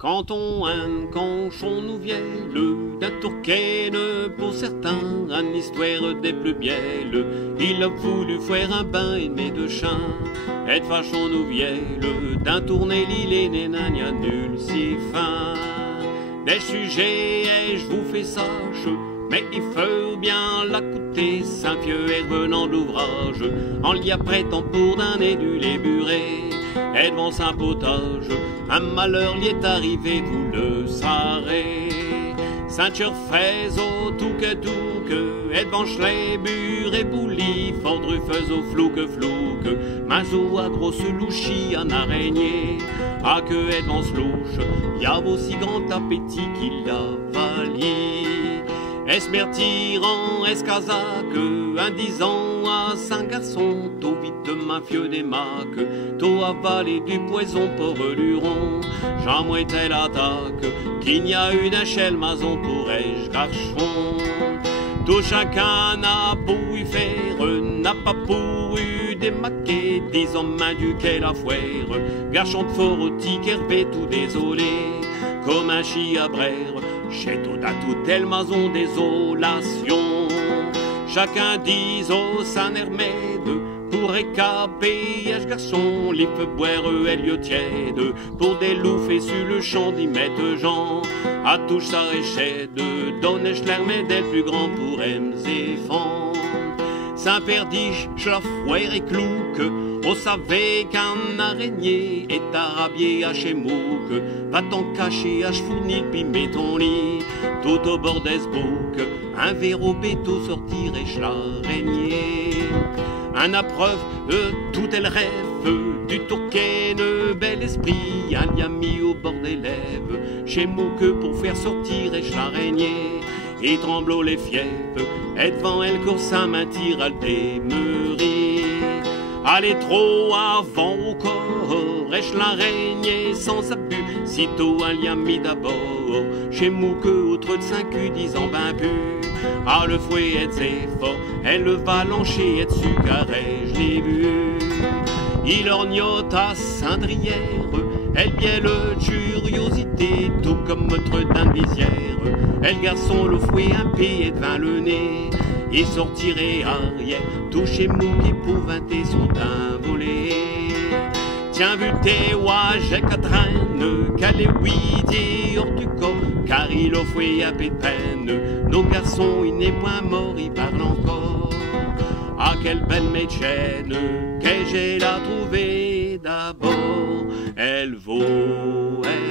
Quand on un conchon nous vielle, d'un tourcaine pour certains, une histoire des plus bielles. Il a voulu faire un bain et mes deux chiens, et fachon nous vielle, d'un tourné l'île et nania nul si fin. Des sujets, et je vous fais sache, mais il faut bien l'accoûter, saint vieux et revenant d'ouvrage, en l'y apprêtant pour d'un et du lait buré. Et devant saint potage, un malheur lui est arrivé, vous le saurez. Ceinture fraise au touque, et devant les bure et boulis, fort drufeuse au flouque, mazou à grosse louchie, en araignée, à que et devant louche, y a aussi grand appétit qu'il avalie. Esmertirant, escasaque, un 10 ans à saint garçon, tôt vite mafieux des macs, tôt avalé du poison pour luron, jamais telle attaque, qu'il n'y a une échelle maison pourrais-je garçon. Tout chacun n'a pour y faire, n'a pas pour y démaquer, des hommes du quai la foire, garçon de fort au hervé tout désolé, comme un chien à brère, chez tout à toute telle maison désolation. Chacun dit au Saint Hermède, pour écaper à ce garçon, les feux boire et lieu tiède, pour des loups et sur le champ d'y mettre Jean, à touche sa réchède, donne-je l'Hermède le plus grand pour Mzéphon. Saint-Perdiche, la foire et clouque, on savait qu'un araignée est arabié à chez Mouk, va t'en cacher à fournir puis mets ton lit, tout au bord des boucs, un verrou béto sortir et l'araignée. Un appreuve, tout est le rêve, du tourcaine, bel esprit, un l'a mis au bord des lèvres, chez Mouk pour faire sortir et l'araignée. Et tremblot les fièvres, et devant elle court sa main tire à le démeurer. Allez trop avant au corps, et l'araignée sans abus, sitôt un lien mis d'abord, chez Mouk autre de 5 culs disant ben bu. Ah le fouet est fort, elle le va lancher et dessus carré, je l'ai vu. Il orgnote à Cindrière, elle bielle curiosité, tout comme notre d'un visière. Elle garçon le fouet un pied et devint le nez, et sortirait arrière, touché Mouk épouvanté sont un volé. Tiens vu tes ouages et Catherine, qu'elle est huitié hors du corps, car il a fouet à peine. Nos garçons, il n'est point mort, il parle encore. Ah quelle belle médecine, que j'ai la trouvée d'abord, elle vaut, elle